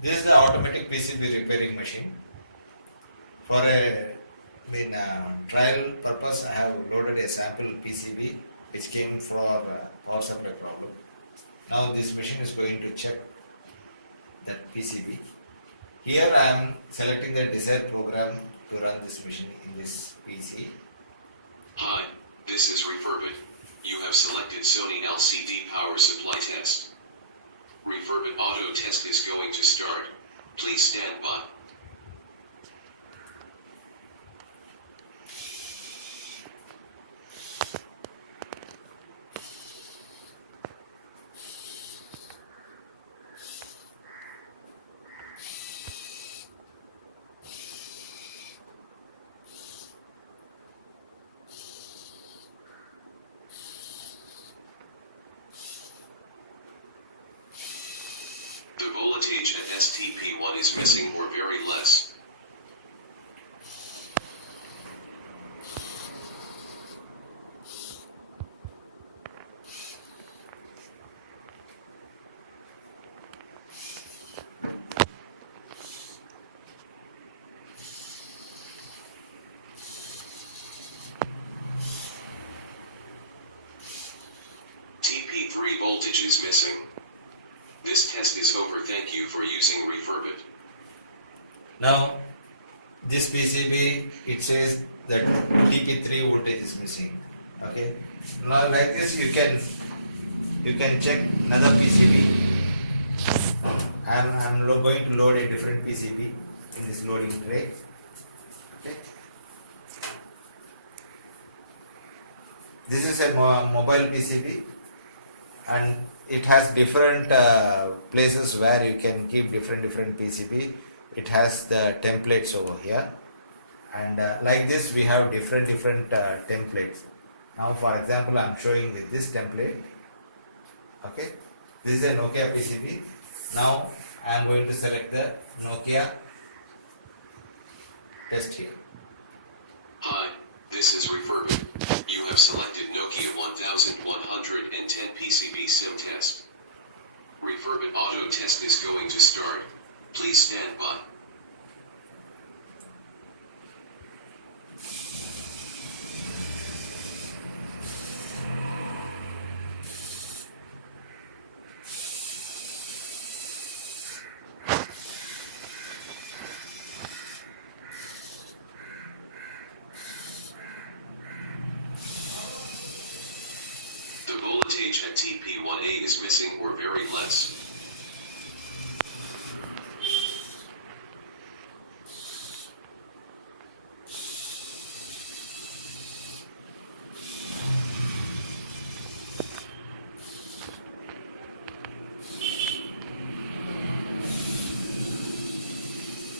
This is the automatic PCB repairing machine. For a trial purpose, I have loaded a sample PCB which came for power supply problem. Now this machine is going to check that PCB. Here I am selecting the desired program to run this machine in this PC. Hi, this is Rifurbot. You have selected Sony LCD power supply test. Rifurbot auto test is going to start. Please stand by. The voltage at STP1 is missing or very less. TP3 voltage is missing. This test is over. Thank you for using Rifurbot. Now this PCB, it says that TP3 voltage is missing. Okay. Now like this you can check another PCB. I'm going to load a different PCB in this loading tray. Okay. This is a mobile PCB and it has different places where you can keep different PCB. It has the templates over here, and like this we have different templates. Now for example I am showing with this template. Okay, this is a Nokia PCB. Now I am going to select the Nokia test here. Hi, this is Rifurbot. You have selected Nokia 1110 PCB sim test. Rifurbot auto test is going to start. Please stand by. The voltage at TP1A is missing or very less.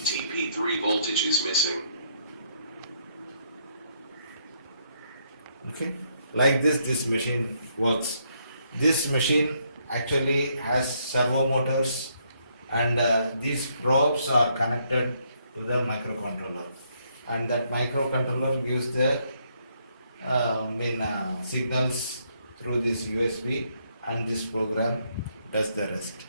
TP3 voltage is missing. Okay, like this machine works. This machine actually has servo motors, and these probes are connected to the microcontroller, and that microcontroller gives the signals through this USB, and this program does the rest.